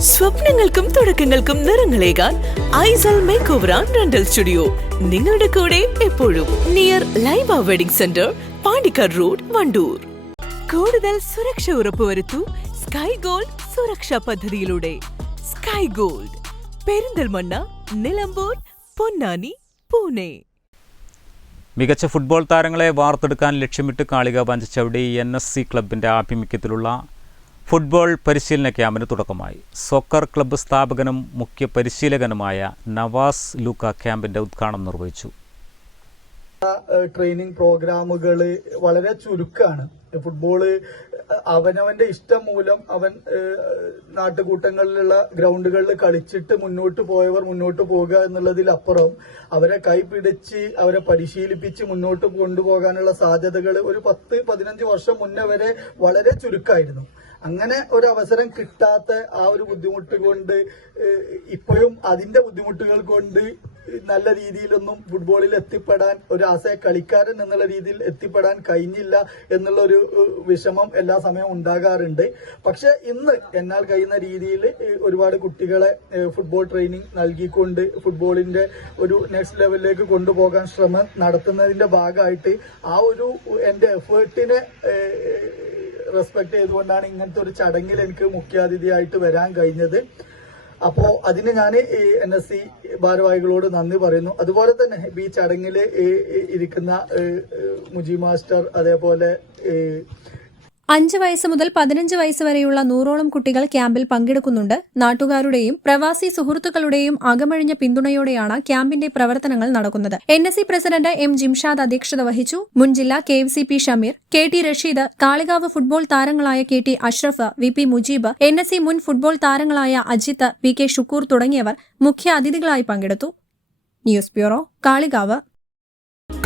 സ്വപ്നങ്ങൾക്കും തുടക്കങ്ങൾക്കും നിറങ്ങളേകാൻ Aisal make over and rental studio. നിങ്ങളുടെ കൂടെ എപ്പോഴും near Laiba wedding centre Pandikkad road Wandoor. കൂടുതൽ സുരക്ഷ ഉറപ്പുവരുത്തൂ സ്കൈ ഗോൾഡ് സുരക്ഷാ പദ്ധതിയിലൂടെ. Sky Gold Perinthalmanna Nilambur Ponnani Pune. മികച്ച ഫുട്ബോൾ താരങ്ങളെ വാർത്തെടുക്കാൻ ലക്ഷ്യമിട്ട് Kalika Panchavadi N S C ക്ലബിന്റെ ആഭിമുഖ്യത്തിലുള്ള ഫുട്ബോൾ പരിശീലന ക്യാമ്പിന് തുടക്കമായി. സോക്കർ ക്ലബ്ബ് സ്ഥാപകനും മുഖ്യ പരിശീലകനുമായ നവാസ് ലൂക്ക ക്യാമ്പിന്റെ ഉദ്ഘാടനം നിർവഹിച്ചു. ട്രെയിനിങ് പ്രോഗ്രാമുകൾ വളരെ ചുരുക്കാണ്. ഫുട്ബോൾ അവനവന്റെ ഇഷ്ടം മൂലം അവൻ നാട്ടുകൂട്ടങ്ങളിലുള്ള ഗ്രൗണ്ടുകളിൽ കളിച്ചിട്ട് മുന്നോട്ട് പോയവർ മുന്നോട്ട് പോകുക എന്നുള്ളതിലപ്പുറം അവരെ കൈപിടിച്ച് അവരെ പരിശീലിപ്പിച്ച് മുന്നോട്ട് കൊണ്ടുപോകാനുള്ള സാധ്യതകൾ ഒരു പത്ത് പതിനഞ്ച് വർഷം മുന്നേ വരെ വളരെ ചുരുക്കായിരുന്നു. അങ്ങനെ ഒരു അവസരം കിട്ടാത്ത ആ ഒരു ബുദ്ധിമുട്ട് കൊണ്ട് ഇപ്പോഴും അതിന്റെ ബുദ്ധിമുട്ടുകൾ കൊണ്ട് നല്ല രീതിയിലൊന്നും ഫുട്ബോളിൽ എത്തിപ്പെടാൻ ഒരു ആശയ കളിക്കാരൻ എന്നുള്ള രീതിയിൽ എത്തിപ്പെടാൻ കഴിഞ്ഞില്ല എന്നുള്ള ഒരു വിഷമം എല്ലാ സമയവും ഉണ്ടാകാറുണ്ട്. പക്ഷെ ഇന്ന് എന്നാൽ കഴിയുന്ന രീതിയിൽ ഒരുപാട് കുട്ടികളെ ഫുട്ബോൾ ട്രെയിനിങ് നൽകിക്കൊണ്ട് ഫുട്ബോളിന്റെ ഒരു നെക്സ്റ്റ് ലെവലിലേക്ക് കൊണ്ടുപോകാൻ ശ്രമം നടത്തുന്നതിന്റെ ഭാഗമായിട്ട് ആ ഒരു എന്റെ എഫേർട്ടിനെ റെസ്പെക്ട് ചെയ്തുകൊണ്ടാണ് ഇങ്ങനത്തെ ഒരു ചടങ്ങിൽ എനിക്ക് മുഖ്യാതിഥിയായിട്ട് വരാൻ കഴിഞ്ഞത്. അപ്പോ അതിന് ഞാൻ എൻ എസ് സി ഭാരവാഹികളോട് നന്ദി പറയുന്നു. അതുപോലെ തന്നെ ഈ ചടങ്ങിൽ ഇരിക്കുന്ന മുജി മാസ്റ്റർ അതേപോലെ അഞ്ച് വയസ്സ് മുതൽ പതിനഞ്ച് വയസ്സ് വരെയുള്ള നൂറോളം കുട്ടികൾ ക്യാമ്പിൽ പങ്കെടുക്കുന്നുണ്ട്. നാട്ടുകാരുടെയും പ്രവാസി സുഹൃത്തുക്കളുടെയും അകമഴിഞ്ഞ പിന്തുണയോടെയാണ് ക്യാമ്പിന്റെ പ്രവർത്തനങ്ങൾ നടക്കുന്നത്. N S C president M Jimshad അധ്യക്ഷത വഹിച്ചു. മുൻ ജില്ലാ K C P Shameer K T Rasheed Kalikavu football താരങ്ങളായ K T Ashraf V P Mujeeb N S C മുൻ ഫുട്ബോൾ താരങ്ങളായ അജിത്ത് പി കെ ഷുക്കൂർ തുടങ്ങിയവർ മുഖ്യ അതിഥികളായി പങ്കെടുത്തു. News bureau Kalikavu.